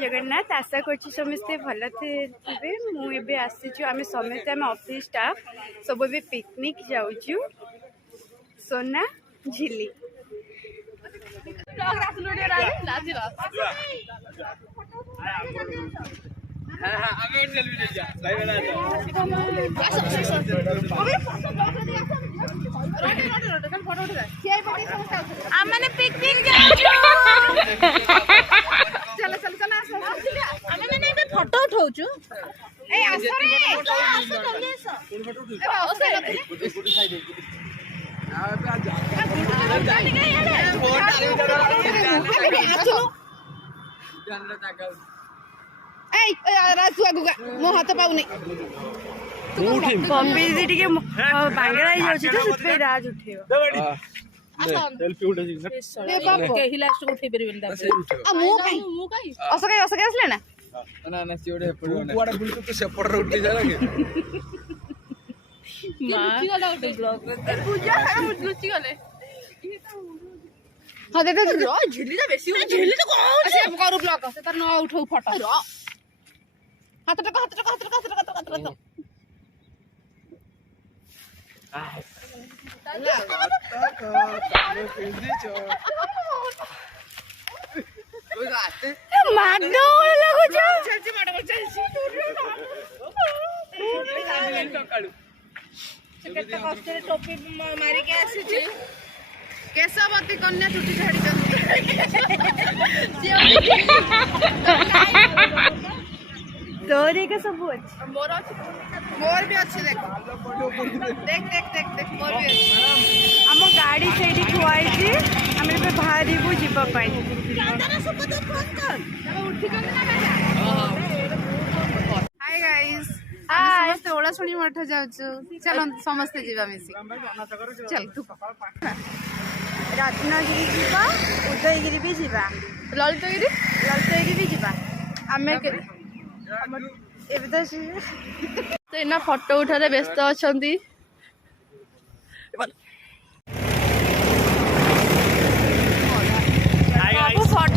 जगन्नाथ आशा कर समस्ते भल थे मुझे आसी आम समस्ते आम ऑफिस स्टाफ सब भी पिकनिक जाऊँ सोना झिली पिकनिक चल चल चल फोटो उठाऊ मो हाथ पाऊनी बम्बी दीदी बांगड़ा ही राज उठे उठाऊ फटो टोपी मारिक केशवती कन्या चुटी छाड़ी तोरे के सब मोर भी अच्छे देख देख देख देख देख मोर भी अच्छे आम गाड़ी से थुआई आम ए बाहर जीवाई हाय गाइस समस्ते ओलाशुणी मठ जाऊँ चल समस्ते जीवा मिसी चल रत्नगिरी जीवा उदयगिरी भी जीवा ललितगिरी भी जीवा आमे तो इना फोटो उठारे व्यस्त अच्छा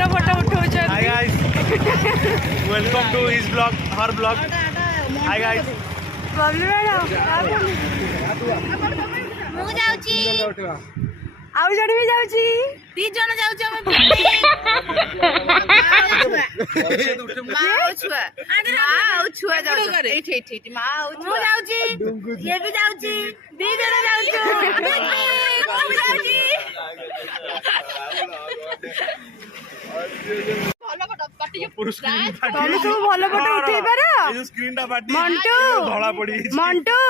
फोटो फोटो उठा वेलकम टू हिज ब्लॉग हर ब्लॉग हाय गाइस आउ जण भी जाउची दी जण जाउची हम मां छुआ जाउ एठी एठी मां छुआ जाउची ये भी जाउची दी जण जाउची हम जाउची भलो फोटो काटी तुम सब भलो फोटो उठेई पारो ए जो स्क्रीन टा बाटी मंटू धोला पड़ी मंटू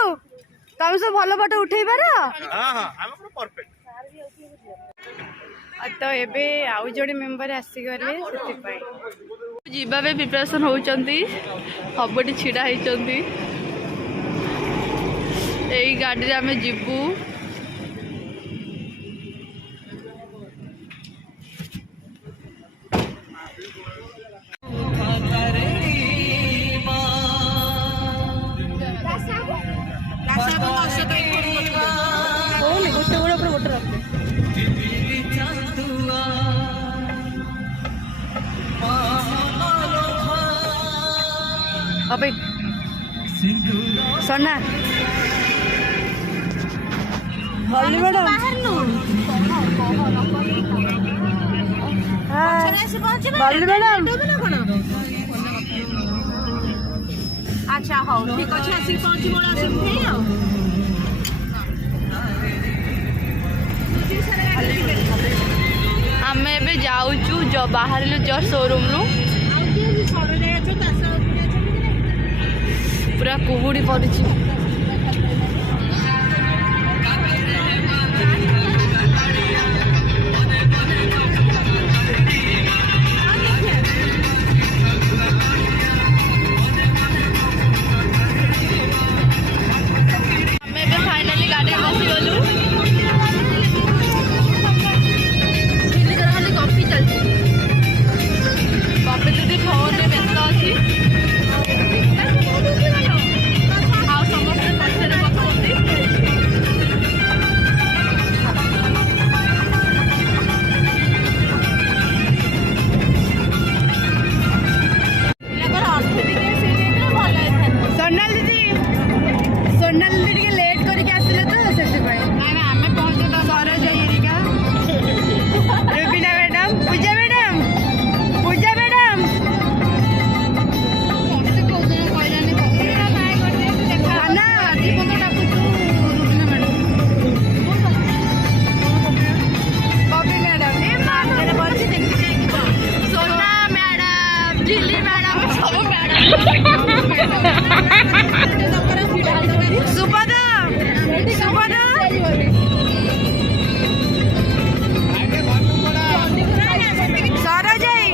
तुम सब भलो फोटो उठेई पारो हां हां हम पूरा परफेक्ट तो एबे आउ जोड़े मेंबर आसी गले सेति जीवा बे प्रिपरेशन होचंती सबटी छिड़ा होचंती एई गाड़ी रे हमें जीबू अबे सोना बोली मैडम बोली मैडम अच्छा हाँ ठीक अच्छे आसिक पहुँची आम ए जाऊँ बाहर जस्ट शोरूम रु पूरा कुहुड़ी पड़ी फाइनाली गाड़ी बसी गलु कॉफी चलती कॉफी दीदी फोन में व्यस्त अच्छी झिल्ली मैडम सब मैडम सुपदा सुपदा सारा जाई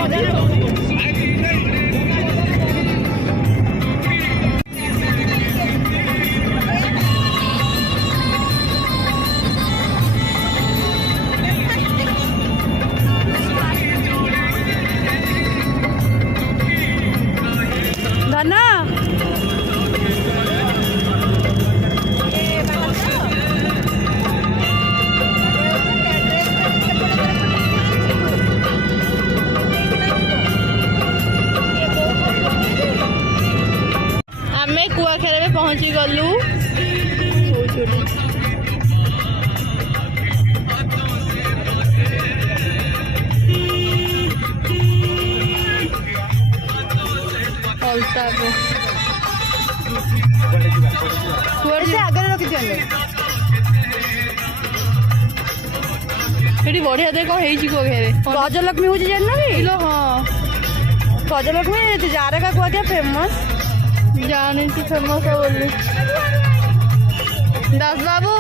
धना आमे कुआखेर में पहुंची गलु आगे रखी बढ़िया देख कौन कुआखेर गजलक्ष्मी हूँ जान ना हाँ गजलक्ष्मी जार का कुआ क्या फेमस जानी फेमस है बोली दास बाबू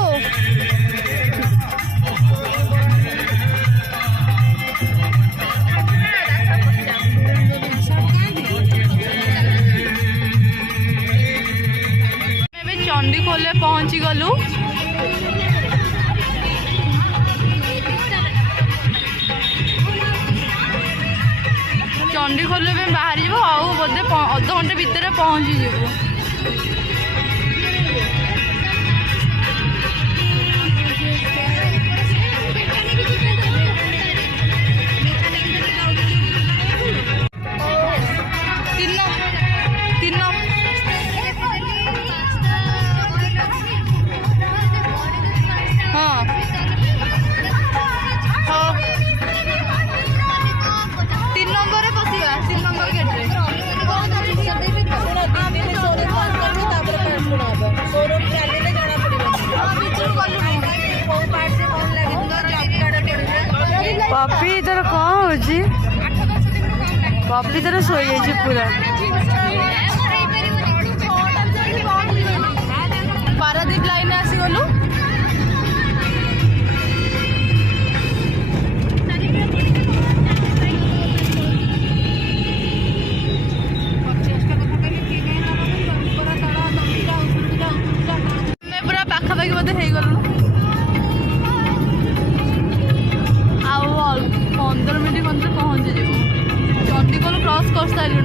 चंडीखोल पहुंची गलु चंडीखोल में बाहर जीव आउ बोधे अध घंटे भितर पहुंची जीव पपी इधर कौन होची पपी इधर सोई जाइए पूरा पारादीप लाइन आसी गलु पूरा पाखापाखि बोधे हो गलु 15 मिनट मध्य पहुंची जीव चंडीखोल क्रॉस कर सारूँ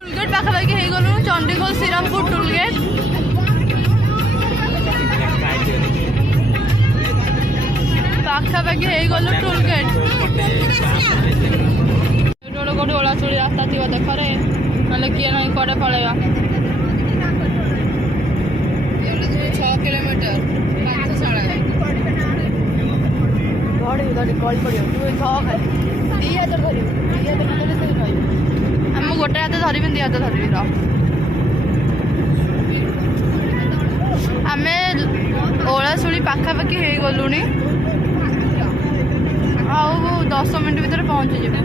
टोलगेट पाखापाखि हो गलु चंडीखोल श्रीरामपुर टोलगेट पाखापाखि हो गलु टोलगेट कौटे ओलाचुड़ी रास्ता थी देखरे ना किए ना कड़े पलैया 6 किलोमीटर 500 कल पड़ो तू 6 खाली 2000 धर आम गोटे हाथ धरबी 2 हाथ धरबी आम ओलाशुणी पाखापाखि हो गलु आउ 10 मिनट भितर पहुंची जाए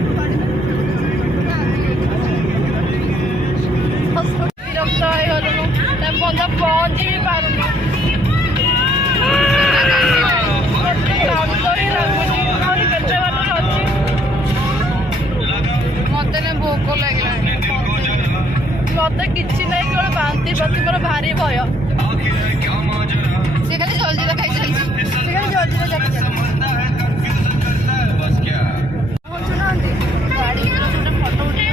विरक्त हो पहुंची भी पारूनी मत भोक लगे मत कि केवल बांति प्रति मोर भारी भय से खाली जल्दी खाई चलती जल्दी पहुँचुना गाड़ी गोटे फटो उठे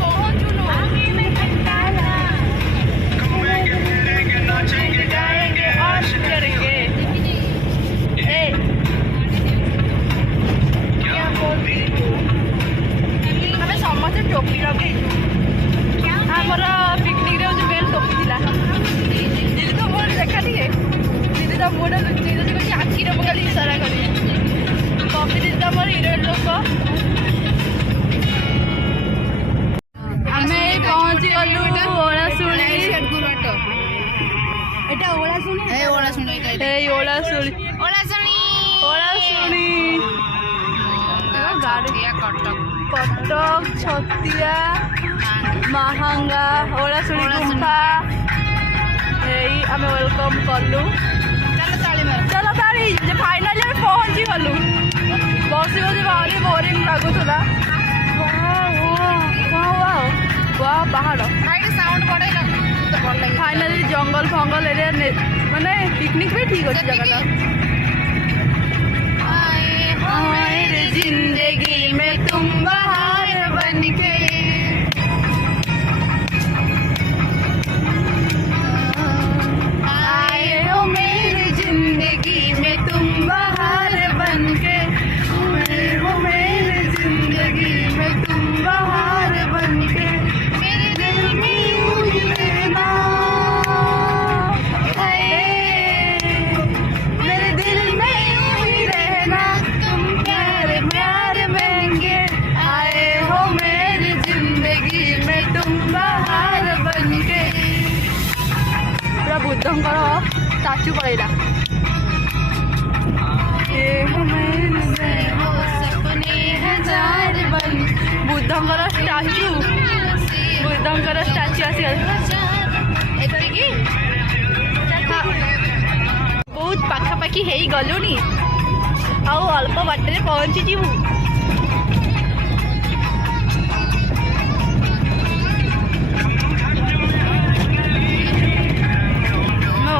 पहुँचुनु समस्ते टोपी लगे आमर पिकनिक बेल टोपी थी दीदी तो मोर देखा टे दीदी तो मोर लुचि आखि पकाली इशारा करी कपी दीदी तो मोर हिरोइन लोक आम पहुँची गलु ओलाशुणी এটা ওলা শুনি এই ওলা শুনি এই ওলা শুনি ওলা শুনি ওলা শুনি গাড়ি কটক ছতিয়া ମାହାଙ୍ଗା ଓଳାଶୁଣୀ ଗୁମ୍ଫା ଏଇ ଆମେ ୱେଲକମ୍ କଲୁ। ଚାଲ ତାଳି ଯେ ଫାଇନାଲି ଆମେ ପହଞ୍ଚି ଗଲୁ। ବସି ବସି ଭାରି ବୋରିଂ ଲାଗୁଥିଲା। ପାହାଡ଼ ଫାଇନାଲି ଜଙ୍ଗଲ ଫଙ୍ଗଲ ଏରିଆ ମାନେ ପିକନିକ୍ ବି ଠିକ୍ ଅଛି ଜାଗାଟା। जिंदगी में तुम बहार बन के आए हो मेरी जिंदगी में तुम बहार बन के आए हो मेरी जिंदगी में तुम बहार बन के मेरे दिल में यूं ही रहना मेरे दिल में यूं ही रहना तुम प्यार प्यार महंगे आए हो मेरी जिंदगी में तुम बहार बन के पूरा बुद्धंकर स्टाचू पड़ेगा बुद्धंकर स्टाचू आसी बहुत पाखापाखि हो गलुनी आउ अल्प बाटे पहुँची जीवु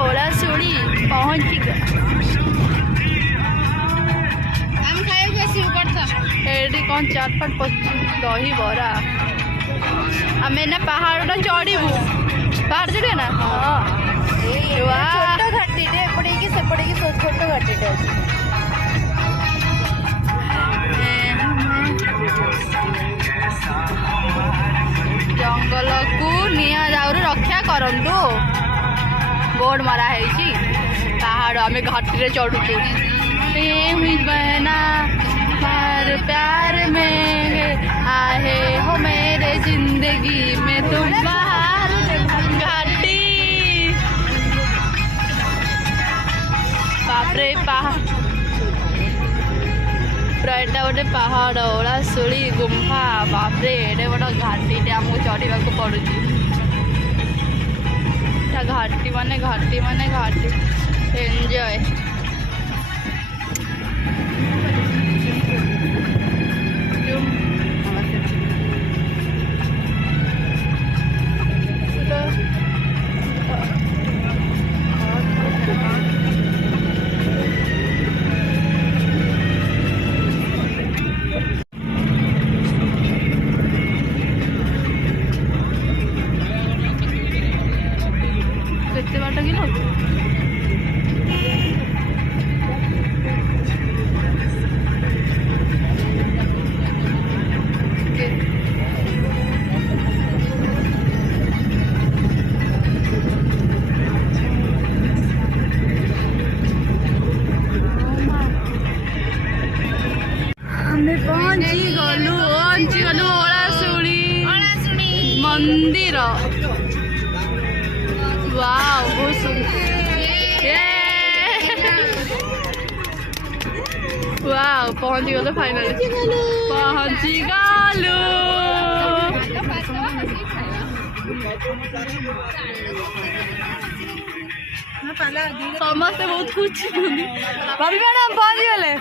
ओलाशुणी पहुँची एटी कौन चाटपट दही बरा आम ना पहाड़ चढ़ू पहाड़ चढ़े ना हाँ छोट घाटी एपटे कि सेपटे कि छोट घाटी अच्छी जंगल को निया दाउर रक्षा करंतु बोर्ड मरा है पहाड़ आम घाटी चढ़ुचु प्यार प्यार में आहे हो मेरे जिंदगी में तुम बाहर घाटी बापरे पहाड़ पूरा एटा गोटे पहाड़ ओलाशुणी गुम्फा बापरे एडे बड़ घाटी आमको चढ़ा पड़ू घाटी माने घाटी एंजॉय कितने बाट किलो पहुँची गलु ओलाशुणी मंदिर वाव बहुत सुंदर वाव पहुँची गलु फाइनली पहुँची गलु समस्ते बहुत खुश भाभी मैडम पहुँच गले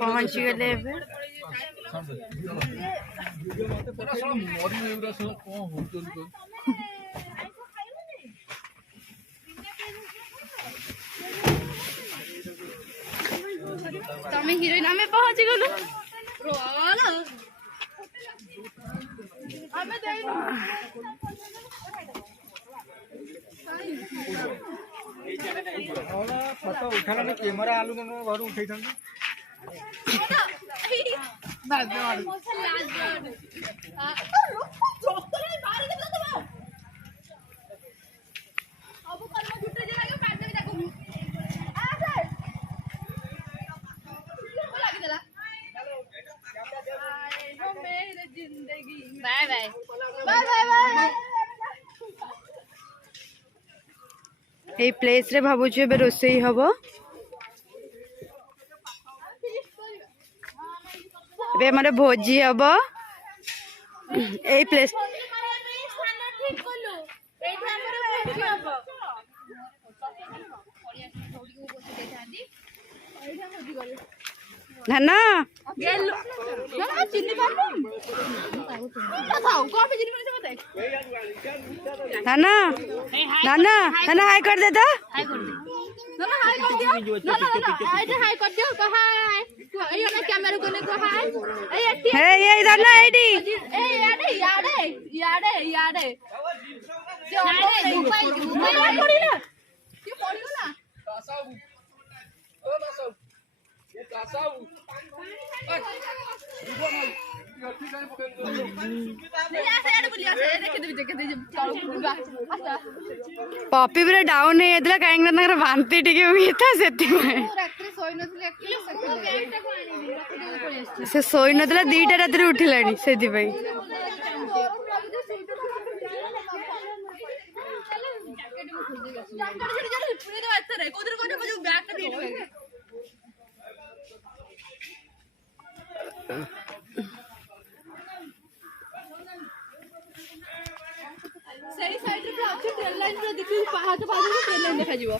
पहुँच गले तमें हिरोइन आम पहुँची गलु फोटो उठा कैमेरा आलू घर उठे मेरे जिंदगी bye bye bye bye bye এই প্লেস রে ভাবুଛୁ ଏବେ ରୋଷେଇ ହବ ଏବେ ଆମର ଭୋଜି ହବ এই ପ୍ଲେସ ଧାନ ଧାନ ଧାନ ଧାନ ହାଇ କରିଦେ ତ ଏଇ ଧାନ ଏଇଠି पपी पूरा डाउन होता कहीं बांति टी हुए था से शोई ना दीटा रात उठिला से सही साइड रे अच्छे ट्रेन लाइन रे देखि पहाड़ पहाड़ ट्रेन लाइन देखा जीवो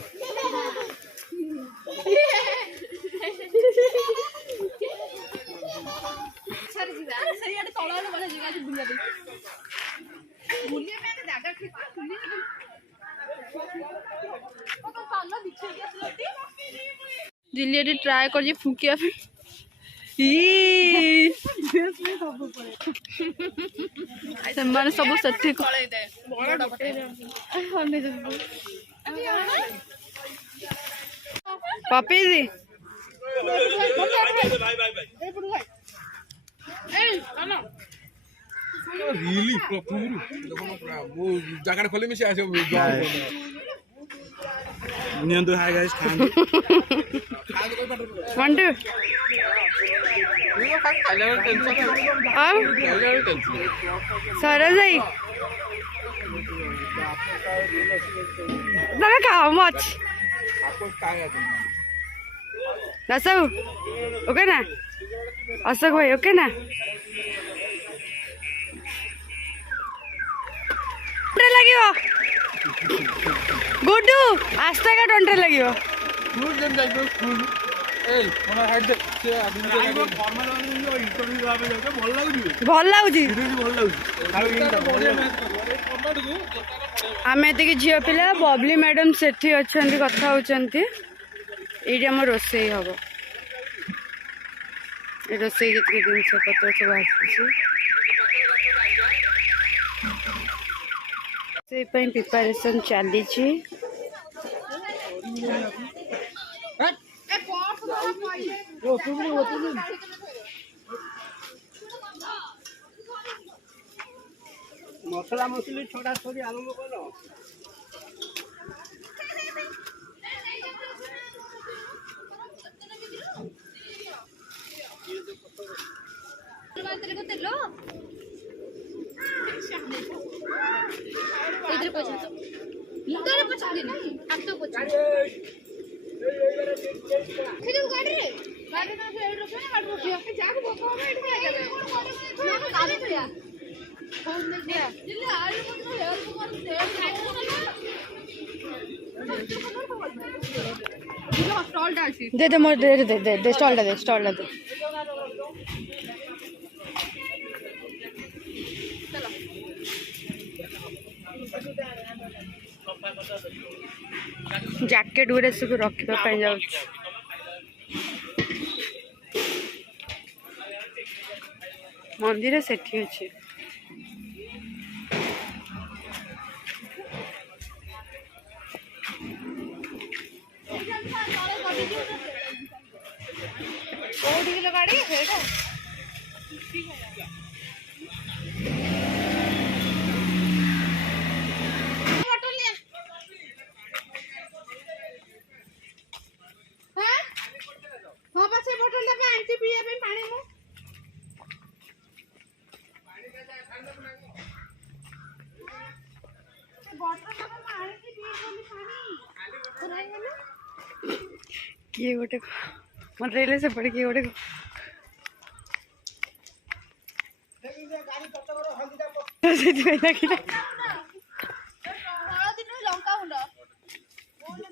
सर जीवा अरे सही आडे तळाले बडा जगह जे बुलिया दे बुलिया में जागा ठीक खुली ओ तो पाला बिछे के असलती दिल्ली ट्राई कर जे फुकिया पे ସେମାନେ ସବୁ ସେଠି ପପି ଜାଗାରେ ଖୋଲି ମିଶି ଆସିବ नियंत्रण हाय गाइस खान वंडू सरस भाई तमें खाओ मच रसो ओके ना अशोक भाई ओके ना लगे गुड्डू आस्ते का टंटे लगे भल लगुच आम ये झील पिला बबली मैडम से अच्छा कथा होती ये आम रोसे हम रोसे जिन पत्र सब आसे प्रिपरेशन चली मसला मसली छोटा छोड़ी आरंभ कर दे दे मोर दे दे दे दे स्टॉल दे जैकेट गुरे सब रखा जा मंदिर सेठी अच्छे गाड़ी हाँ बस बोतल आंटी पीए पानी किए गोटे मत रेले से पड़े किए गोटे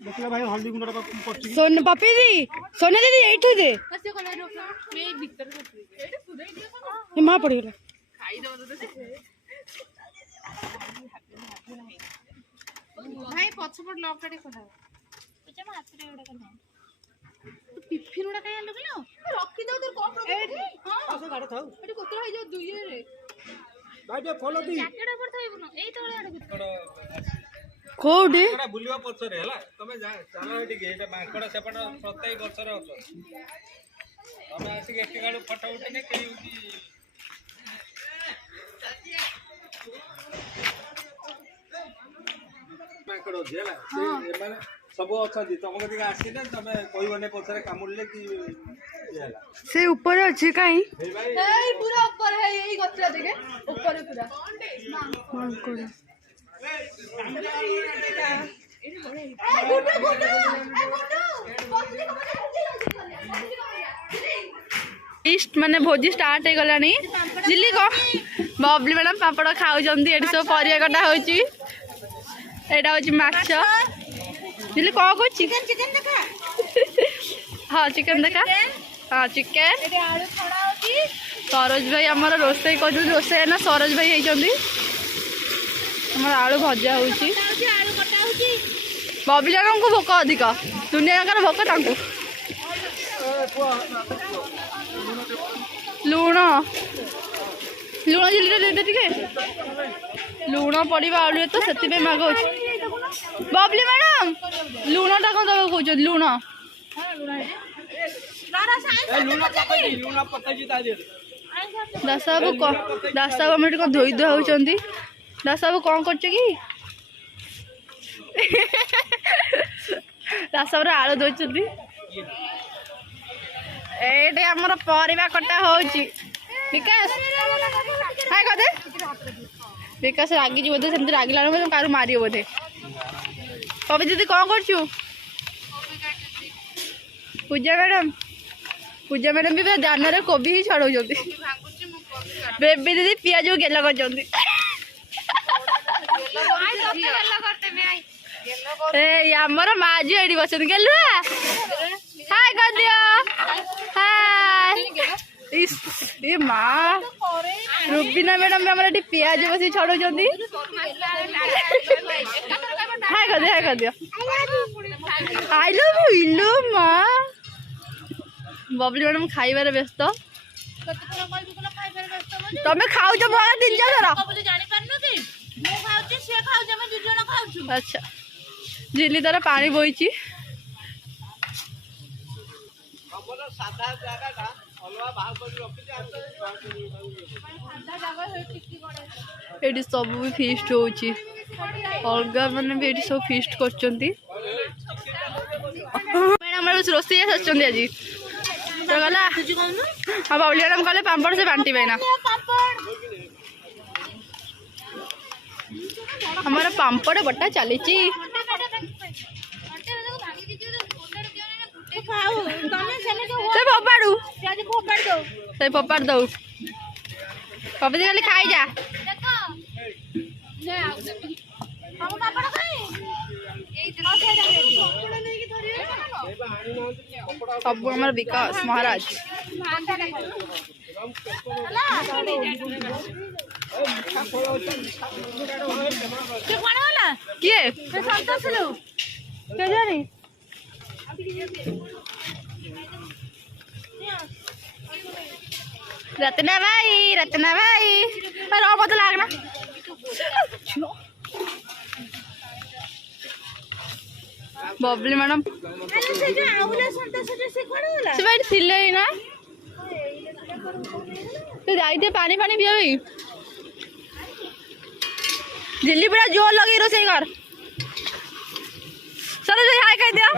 देखला भाई हल्दी गुंडा पड़छि सोन पपी दी सोने दीदी एठू दे माँ पड़ी गला भाई पछपट लॉक रे खोला पचा मा हाथ रे एडा कना तू टिफिन उडा काई आलु किलो रखी दो तोर कोप एठी हां आसे गाड़ थाउ एठी कोतरा हे जो दुई रे भाई जे फॉलो दी जैकेट ऊपर थइबु न एई तळे आडे कोडे मांकड़ा बुलिवा पछरे हला तमे जा चला एठी एटा मांकड़ा सेपट प्रत्येक गछरे अछ तमे आसी के एठी गाडू फोटो उठेने केई उठी मांकड़ा जेला से माने सब अछदी तम कदी आसी ने तमे कोइबने पछरे कामुले की जेला से ऊपर अछि काई हे भाई एई पूरा ऊपर है एई गछरा देखे ऊपर पूरा मांकोड़ा इस्ट माने भोजी स्टार्ट हो गलानी जिल्ली को बबली मैडम पापड़ खाऊ जंदी एडी सब परिया कटा होची एडा होची माछ जिल्ली को चिकन चिकन देखा हां चिकन देखा हां चिकन एडी आलू छड़ा होची सरोज भाई हमर रोसई करू रोसई ना सरोज भाई हे जंदी हमर आलू भजा होची आलू कटा होची बबली मैडम को भोक अधिक दुनिया का भोक तांको लुण लुण जिल्ली दे दे टिके लुण पड़वा आलू तो से माग बबली मैडम लुण टा कौन दबा कौन लुण लूना पकाई ता दे दास बाबू हम धोई धुआ होती दास बाबू कौन कर दास बाबू आलू धोती एटे आमर परिवा कटा होची विकास हाय कदे विकास रागी जी बोधे सेमती रागिला मैं कार मारियो बोधे कवि दीदी कौन करछु पूजा मैडम भी ध्यान रे कोबी ही छड़ौ जल्दी बेबी दीदी पियाज को गेला कर जल्दी ए हमर माजी एडी बसन गेलुआ हाय कर दियो हाय इस ये माँ रुबीना मैडम भी हमारे पियाज बसी छड़ौ जल्दी हाय कर दियो आई लव यू इलो माँ बबली मैडम खाइबार व्यस्त तमे खाऊ जो मोर दिन जरा अच्छा झिल्ली तार पानी बोईची एटी सब भी फीस्ट होची अलग मैंने भी एटी सब फीस्ट करचंती मैडम रोसई आज तो गला हाँ बबली मैडम कहले पापड़ से बांटी पाइना हमारा पापड़ बटा चली फोपाड़ दो कभी खाली खाई जा सब हमारा विकास महाराज किए रत्ना भाई रो मत लागना बबली मैडम थिले ना तो जाइए पानी पानी पिया दिल्ली पूरा जोर लगी रोसई कर चलो हाय कह दिया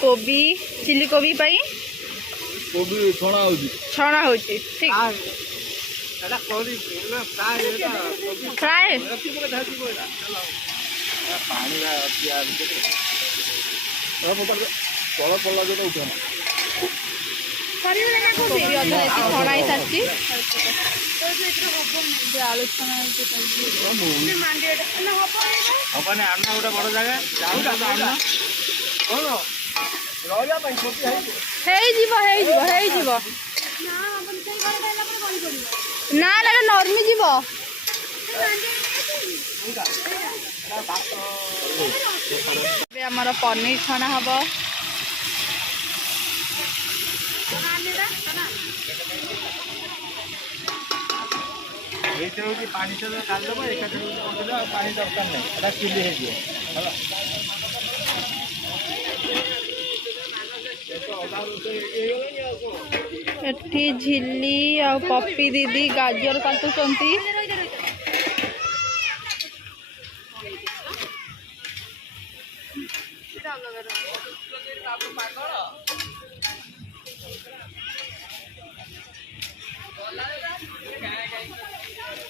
कोबी चिली कोबी पाई କୋବି ଛଣା ହଉଛି ଛଣା ହଉଛି ଠିକ ଏଟା କରି ଫ୍ରାଏ ଏଟା ଫ୍ରାଏ ପାଣି ଅଛି ଆ ଭିତରେ ତଳ ପଡ଼ିଲା ଯୋଉଟା ଉଠାନା କୋବି ଅଧା ହେଇକି ଛଣା ହେଇସାରିଛି ଆଳୁ ଛଣା ହବନି ଆଣନା ଗୋଟେ ବଡ଼ ଜାଗା କଣ ରହିବା ପାଇଁ ଛୋଟି ହେଇଯିବ ହେଇଯିବ ହେଇଯିବ ନା ନା ନର୍ମି ଯିବ ଏବେ ଆମର ପନିର ଛଣା ହବ এইটা হচ্ছে পানিটা ঢাল দেবো এখানে পকেটে আর পানি দরকার নেই এটা চিলি হয়ে যাবে হলো ଏଠି ଝିଲି ଆଉ ପପି ଦିଦି ଗାଜର କାଟୁଛନ୍ତି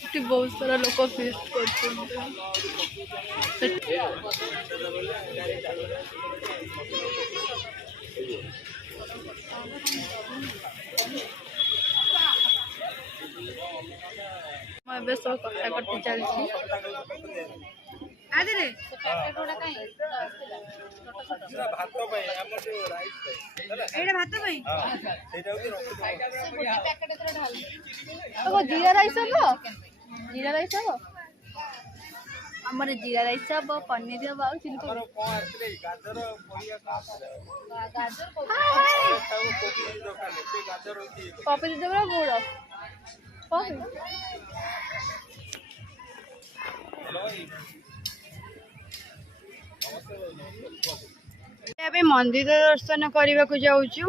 ଏଠି ବହୁତ ସାରା ଲୋକ ଫିଷ୍ଟ କରୁଛନ୍ତି ମୁଁ ଏବେ ସବୁ କଟାକଟି ଚାଲିଛି ଭାତ ପାଇଁ ଆମର ଯୋଉ ରାଇସ୍ ପାଇଁ ଏଇଟା ଭାତ ପାଇଁ ସେଇଟା ହଉଛି ଜିରା ରାଇସ୍ ହବ ଜିରା ରାଇସ୍ ହବ ଆମର ଜିରା ରାଇସ୍ ହବ ପନିର ହବ ଆଉ ଚିଲି ଆମର କଣ ଆସିଲେ ଗାଜର ପରିବା ଗାଜର କୋବି ଦରକାର ସେ ଗାଜର ହଉଛି ପପି ଦେବ ଗୁଡ଼ ଏବେ ମନ୍ଦିର ଦର୍ଶନ କରିବାକୁ ଯାଉଛୁ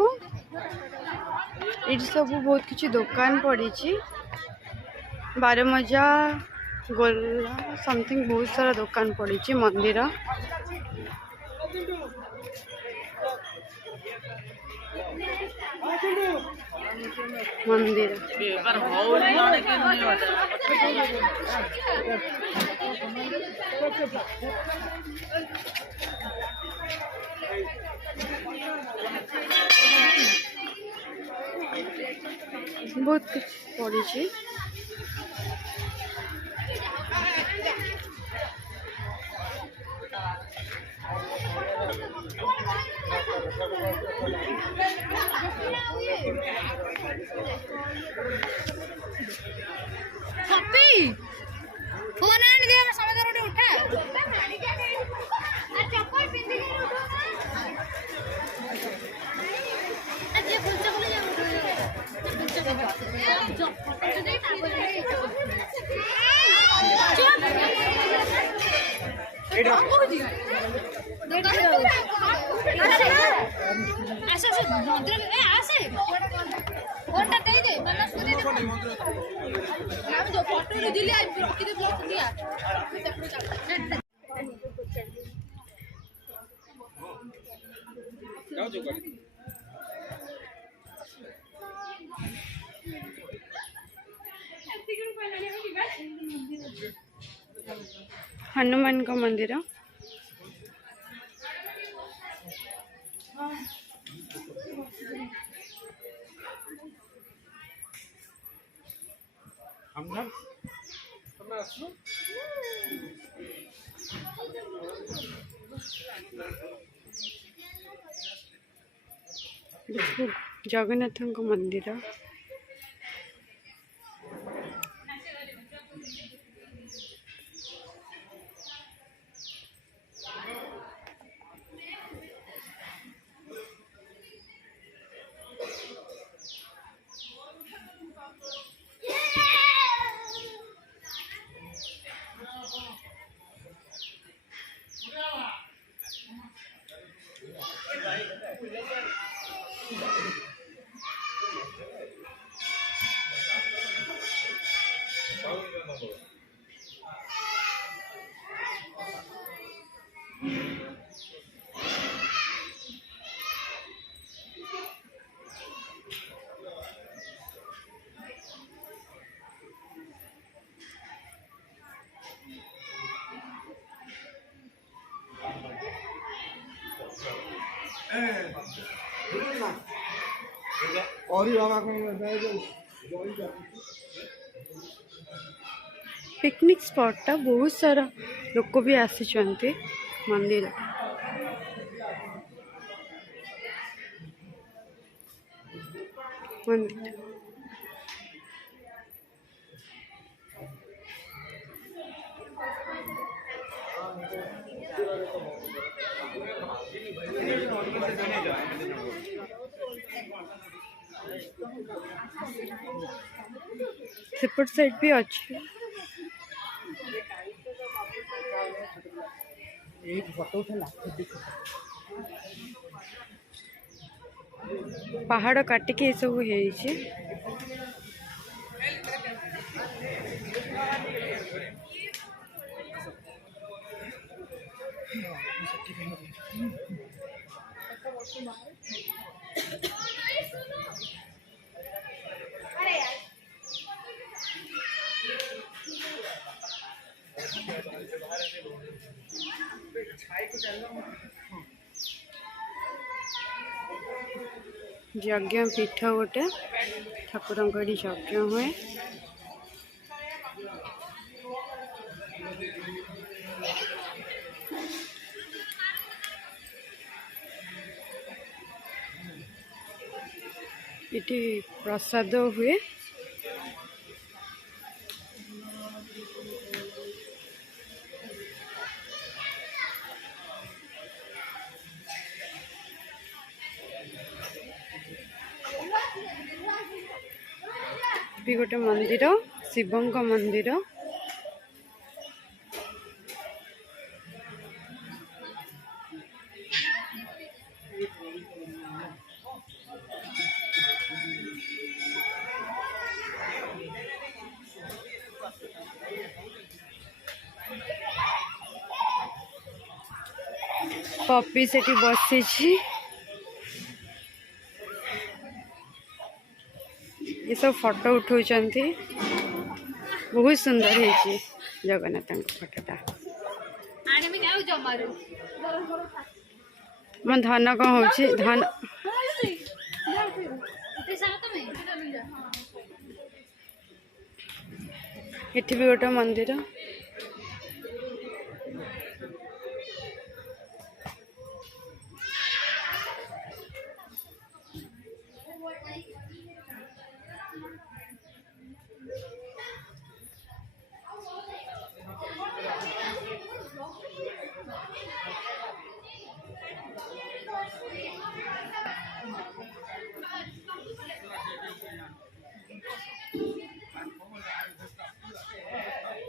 ଏଠି ସବୁ ବହୁତ କିଛି ଦୋକାନ ପଡ଼ିଛି ବାରମଜା ଗୋଲା ସମଥିଙ୍ଗ ବହୁତ ସାରା ଦୋକାନ ପଡ଼ିଛି ମନ୍ଦିର ମନ୍ଦିର ବହୁତ କିଛି ପଡ଼ିଛି फोन आने दे मैं समझ रोटी उठा चप्पल पिंदी के उठो आज ये फुल चप्पल जा उठो चप्पल दे आसे आसे मंदिर ए आसे फोनटा दे दे मन्ना सुनी दे हम जो फोटो रे दिले आज रखी दे ब्लॉक दिया जाओ जो कर हनुमान का मंदिर আমরা তোমরা আসো जगन्नाथ मंदिर पिकनिक स्पॉटा बहुत सारा लोक भी आसी मंदिर मंदिर सेपट साइड भी अच्छी पहाड़ काटिके ये सब है यज्ञ पीठ गोटे ठाकुर यज्ञ हुए इटी प्रसाद हुए भी गोटे मंदिर शिवंग मंदिर पपी से बसी ये सब फोटो उठाउछंती बहुत सुंदर है जगन्नाथ फोटोटा मन धन कौन हो धन एठी भी गोटे मंदिर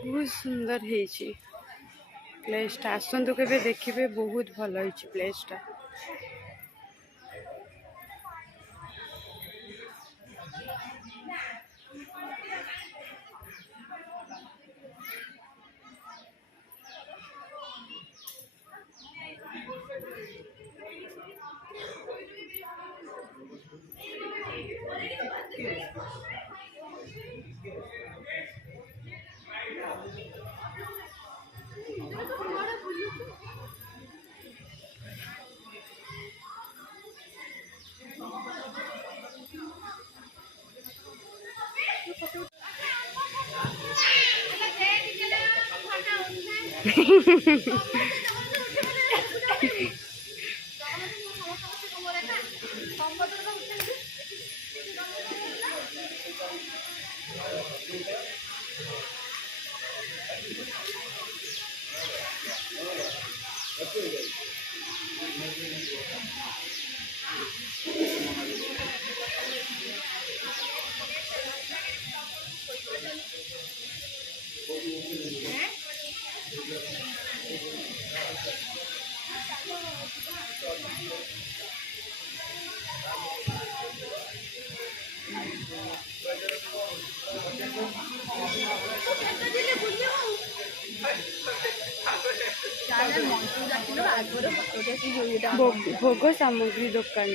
बहुत सुंदर है प्लेसटा आसतु के देखिए बहुत भल है प्लेसटा भोग सामग्री दुकान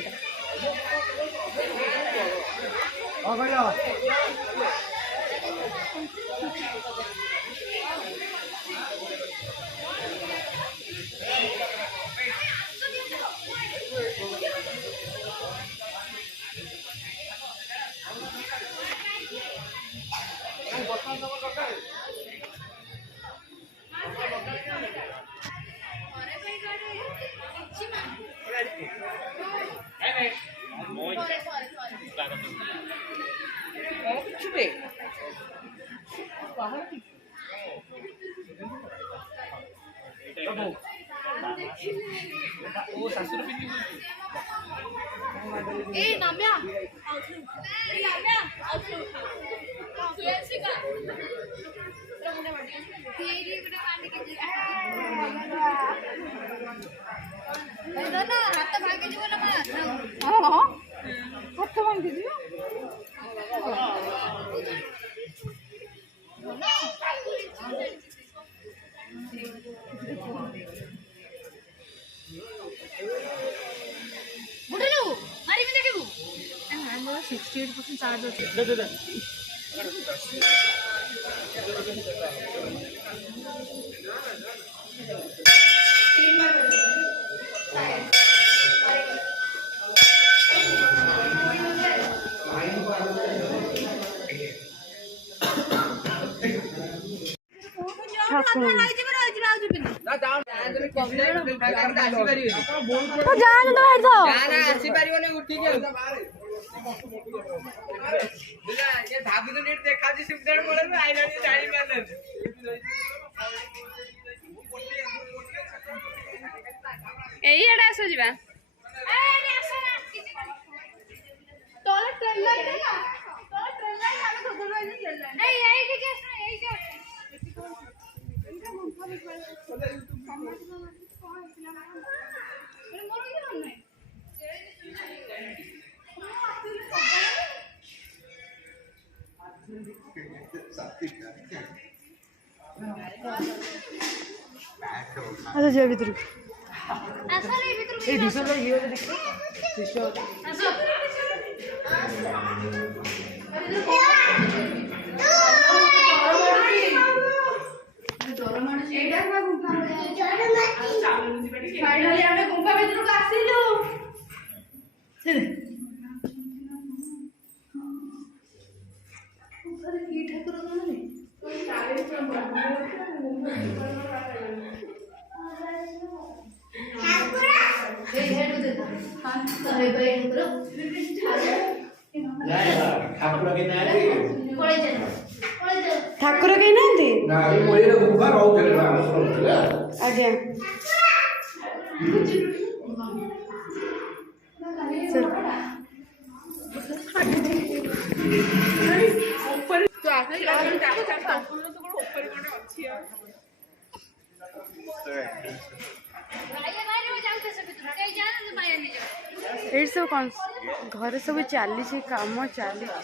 এইଆଡ଼େ ଆସ ଯିବା। আচ্ছা যাবে ভিতরে এই দুশোটা ইয়ে হলে দেখো শিষ্য ফাইনালি আমরা গুম্ফা ভিতরକୁ ଆସିଲୁ। কি ঠাকুর মানে ଠାକୁର କେହି ନାହାନ୍ତି? ଆଜ୍ଞା ଏଇଠି ସବୁ କଣ ଘରେ ସବୁ ଚାଲିଛି କାମ ଚାଲିଛି।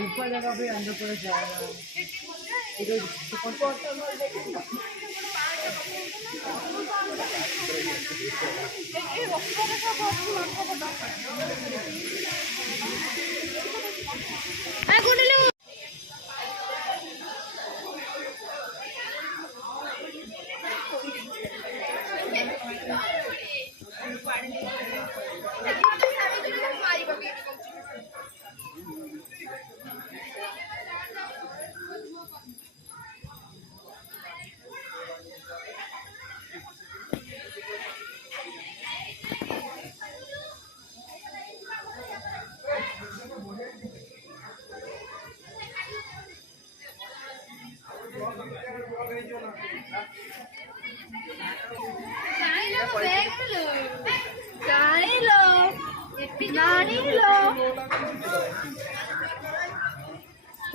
गुफा जगह पे अंदर पूरा जाएगा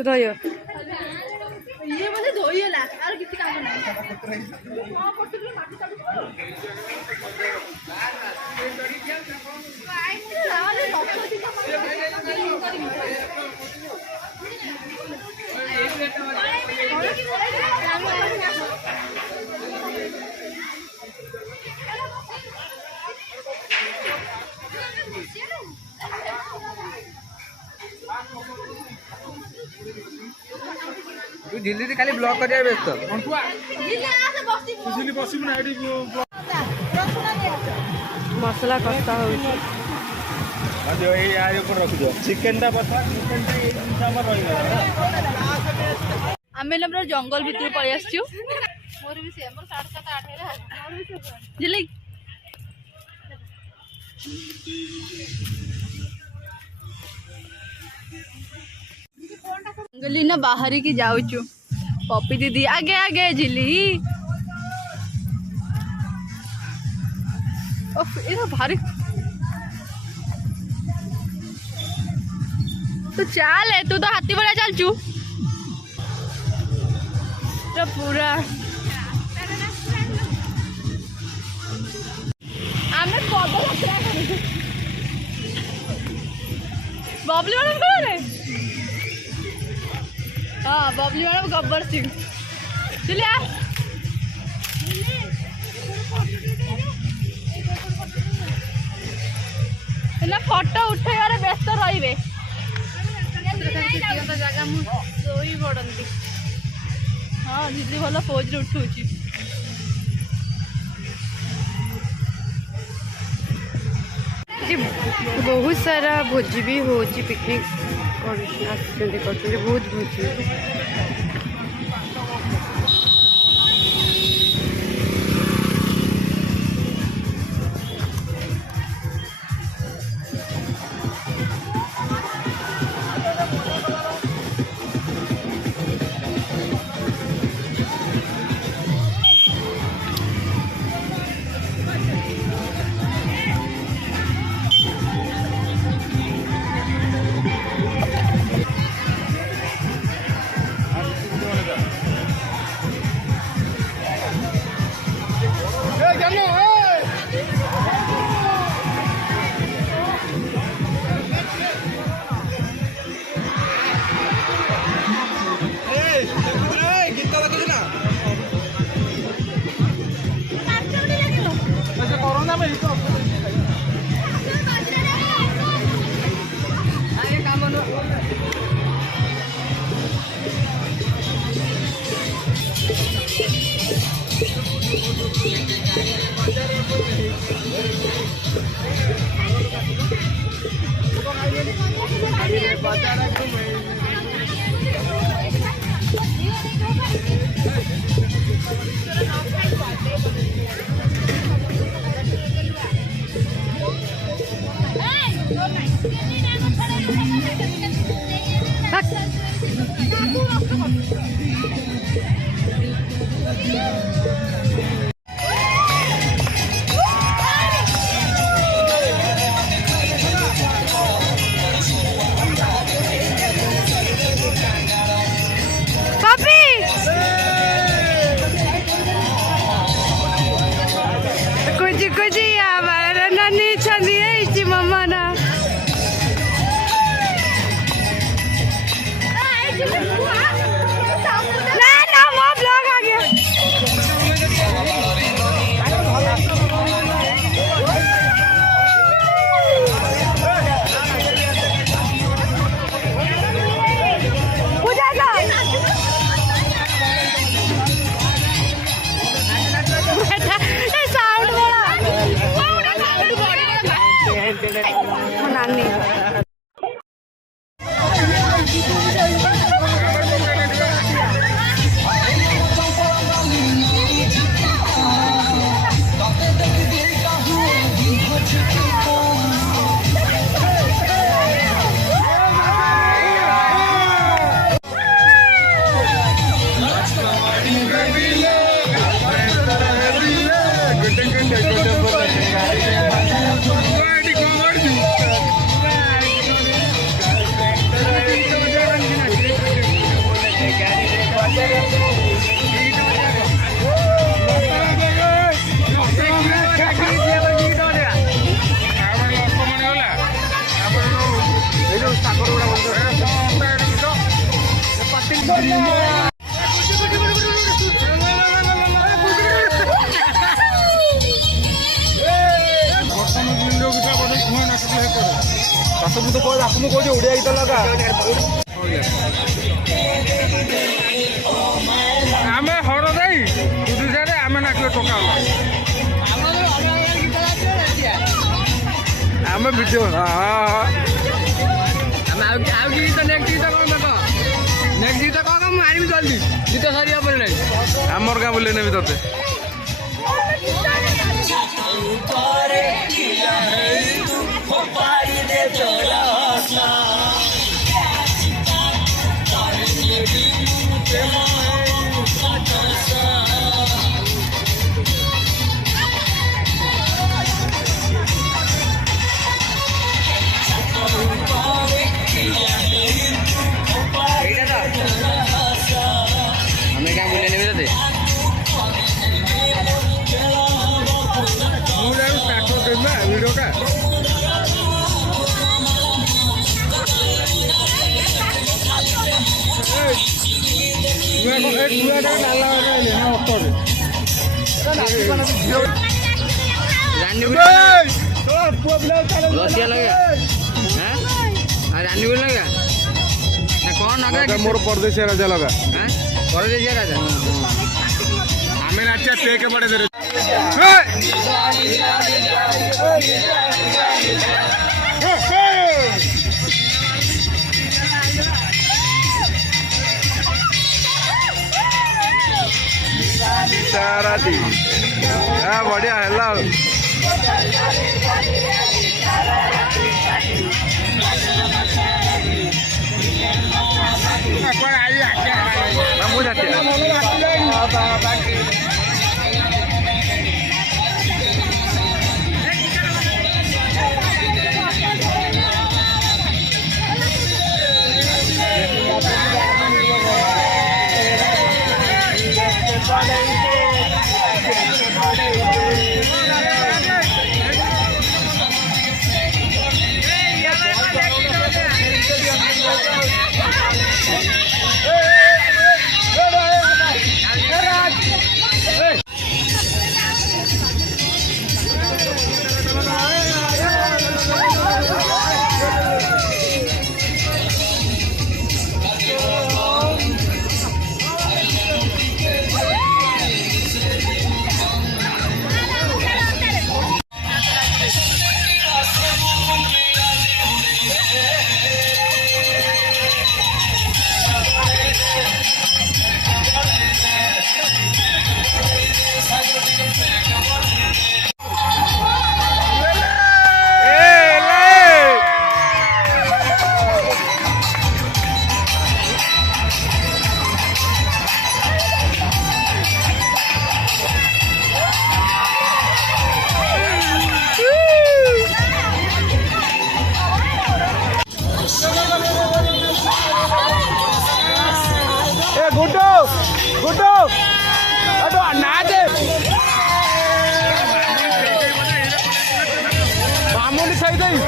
ଧୋଇବ ଇଏ ବୋଧେ ଧୋଇଲା ଆଉ କିଛି କାମ ନାହିଁ। तू दिल्ली खाली ब्लॉक कर व्यस्त मसला कष्टा हो चिकेन आम पूरा जंगल भितर पलि आसचु मोर भी से मोर 7:30 8 रे जिले गली ना बाहर की जाऊचु पपी दीदी आगे आगे झिली भारी तू चाल है तू तो हाथी बड़ा चलचु पूरा आमे पदयात्रा करूँ बबली मैडम कौन हाँ बबली मैडम गब्बर सिंह चलिए ना फोटो उठेबार व्यस्त रही जगह शोई पड़ती हाँ दीदी भल पोज उठू बहुत सारा भोजी भी हो पिकनिक कर बहुत भोजी आम हरदाई दुदुजारे आम नाच टका आम भिडियो गीत नेक्स्ट गीत कौन देख नेक्स्ट गीत कौन ଆଣିବି ଜଲ୍ଦି ଗୀତ ସାରିବା ପରେ ନାହିଁ ଆମର ଗାଁ ବୁଲେଇ ନେବି ତତେ ଆମେ ଗାଁ ବୁଲେଇ ନେବି ତତେ ମୁଁ ଷ୍ଟାର୍ଟ କରିଦେବି ନା ଭିଡ଼ିଓଟା मोर परदेश राजा लगा परदेश राजा आम नाचा पेक पड़े दे बढ़िया है मामूली सही नहीं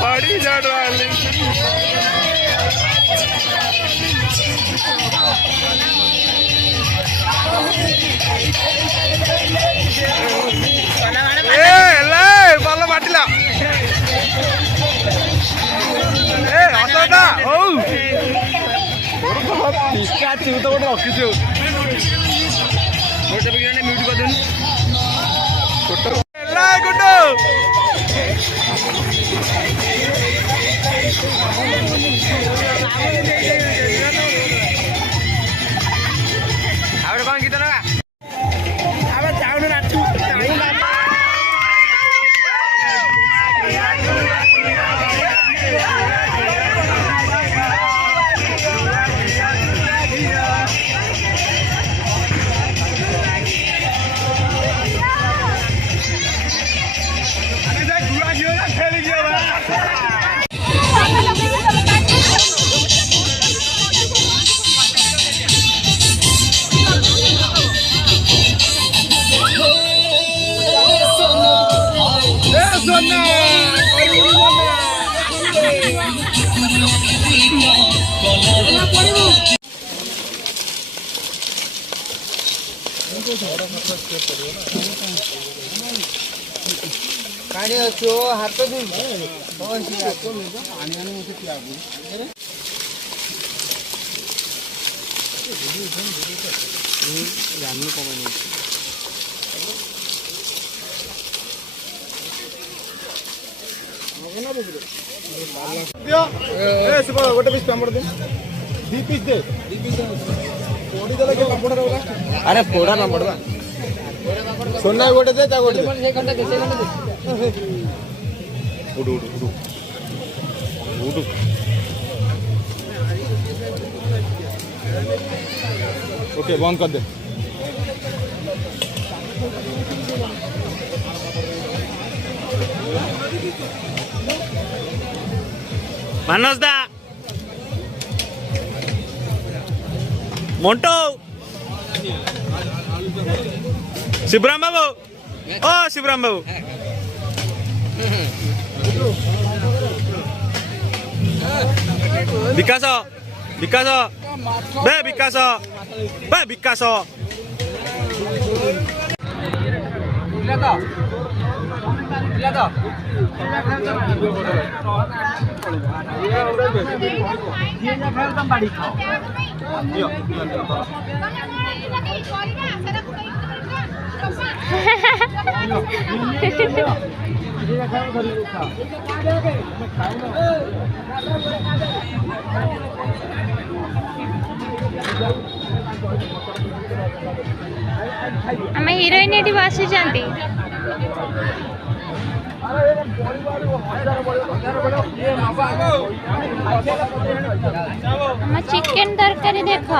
बड़ी जड़ वाली ଭଲ ବାଟିଲା ଏ ହସଟା ହଉ ପିକାଚୁ ତ ଗୋଟେ ରଖିଛୁ ଗୋଟେ ବିଗିନେ ମ୍ୟୁଟ୍ କରିଦେନି ଛୋଟ ହେଲା ଗୁଡୁ ଆଉ କଣ ଗୀତ ଲଗା ଆମେ ଯାଉନୁ ନାଚୁ खेल गया କାଣି ଅଛୁ ହାତ ଜାନି କମେଇ ଗୋଟେ ପିସ୍ ପାମ୍ପଡ଼ ଦେ 2 ପିସ୍ ଦେ ପୋଡ଼ି ଦେଲେ କି ପାମ୍ପଡ଼ ରହିଲା ଆରେ ପୋଡ଼ା ପାମ୍ପଡ଼ ବା सोना गोटे दे ता गोटे उडू उडू उडू उडू ओके बंद कर दे मनोज दा मोंटो शिवराम बाबू ओ शिवराम बाबू विकास विकास बे विकास बे विकास आम हिरोइन ये बसी चिकेन तरकारी देख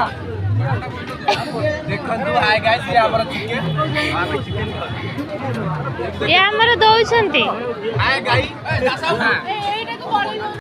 ये आमर दौरान